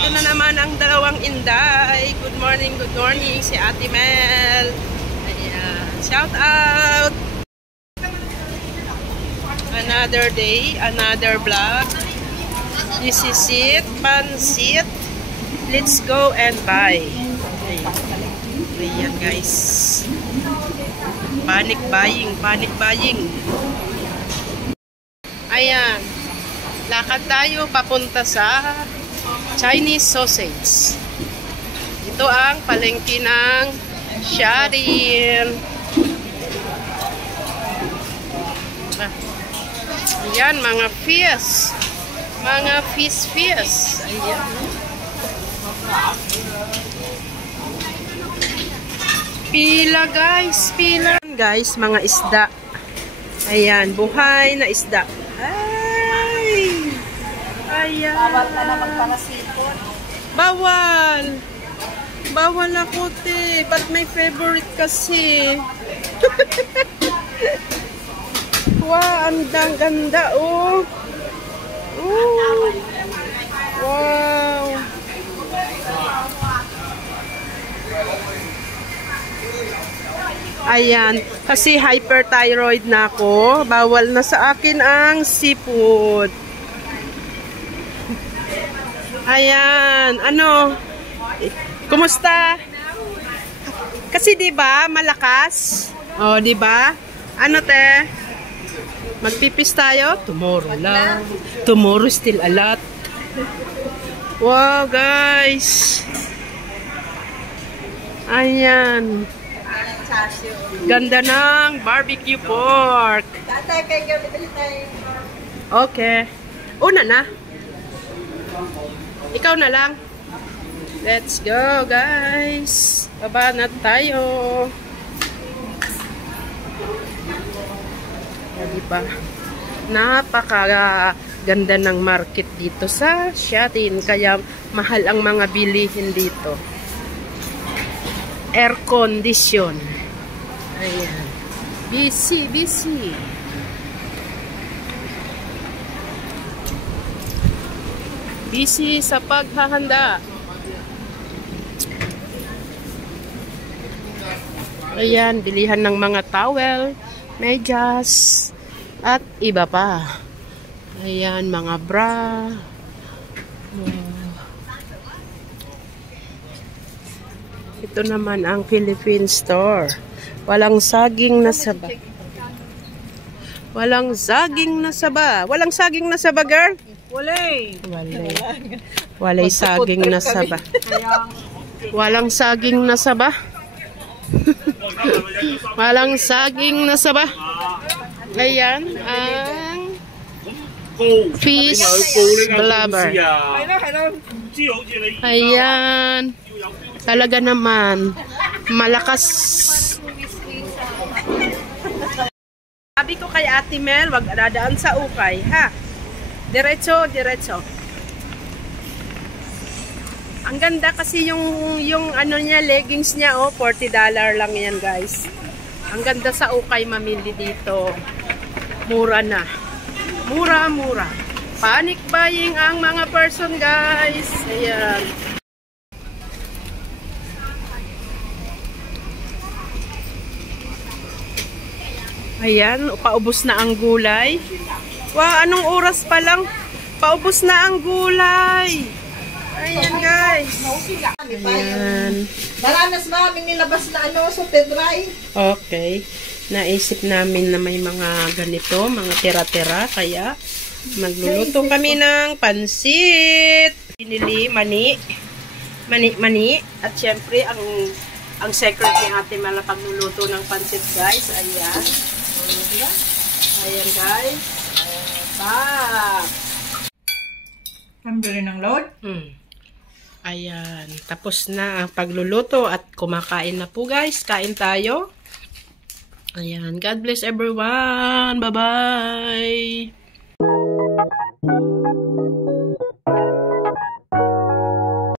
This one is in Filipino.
Ito na naman ang dalawang inday. Good morning, si Ate Mel. Ayan, shout out. Another day, another vlog. This is it, pansit. Let's go and buy. Ayan guys. Panic buying. Ayan. Lakad tayo papunta sa Chinese sausage. Ito ang palengke ng Sharin. Ayan, mga fish. Mga fish. Ayan. Pila guys, pila. Guys, mga isda. Ayan, buhay na isda. Ay! Ayan. Bawal ka na magparasipon. Bawal. Bawal ako, te. But my favorite kasi. Wow, ang ganda, oh. Oh. Wow. Ayan, kasi hyperthyroid na ako. Bawal na sa akin ang seafood. Ayan, ano? Kumusta? Kasi 'di ba, malakas? Oh, 'di ba? Ano te? Magpipis tayo tomorrow lang. Tomorrow still a lot. Wow, guys. Ayan. Ganda ng barbecue pork. Okay. Una na. Ikaw na lang. Let's go, guys. Baba na tayo. Diba? Napakaganda ng market dito sa Sharin. Kaya mahal ang mga bilihin dito. Air condition. Ayan. Busy. Busy sa paghahanda. Ayan, bilihan ng mga towel, medyas, at iba pa. Ayan, mga bra. Ito naman ang Philippine store. Walang saging na saba. Walang saging na saba. Walang saging na saba, girl? Walay saging na saba. Walang saging na saba. Walang saging na saba. Ayan ang fish blubber. Ayan. Talaga naman malakas. Sabi ko kay Ate Mel, wag dadaan sa ukay, ha? Diretso. Ang ganda kasi yung ano niya, leggings niya, oh, $40 lang yan, guys. Ang ganda sa ukay mamili dito. Mura na. Mura. Panic buying ang mga person, guys. Ayan. Ayan, paubos na ang gulay. Wow, anong oras pa lang? Paubos na ang gulay. Ayan, guys. Ayan. Daranas namin nilabas na super dry. Okay. Naisip namin na may mga ganito, mga tira-tira. Kaya magluluto kami ng pansit. Pinili mani. At syempre, ang secret ni Ate Mel pagluluto ng pansit, guys. Ayan. Ayan, guys. Pambili ng load? Ayan. Tapos na ang pagluluto at kumakain na po, guys. Kain tayo. Ayan. God bless everyone. Bye-bye.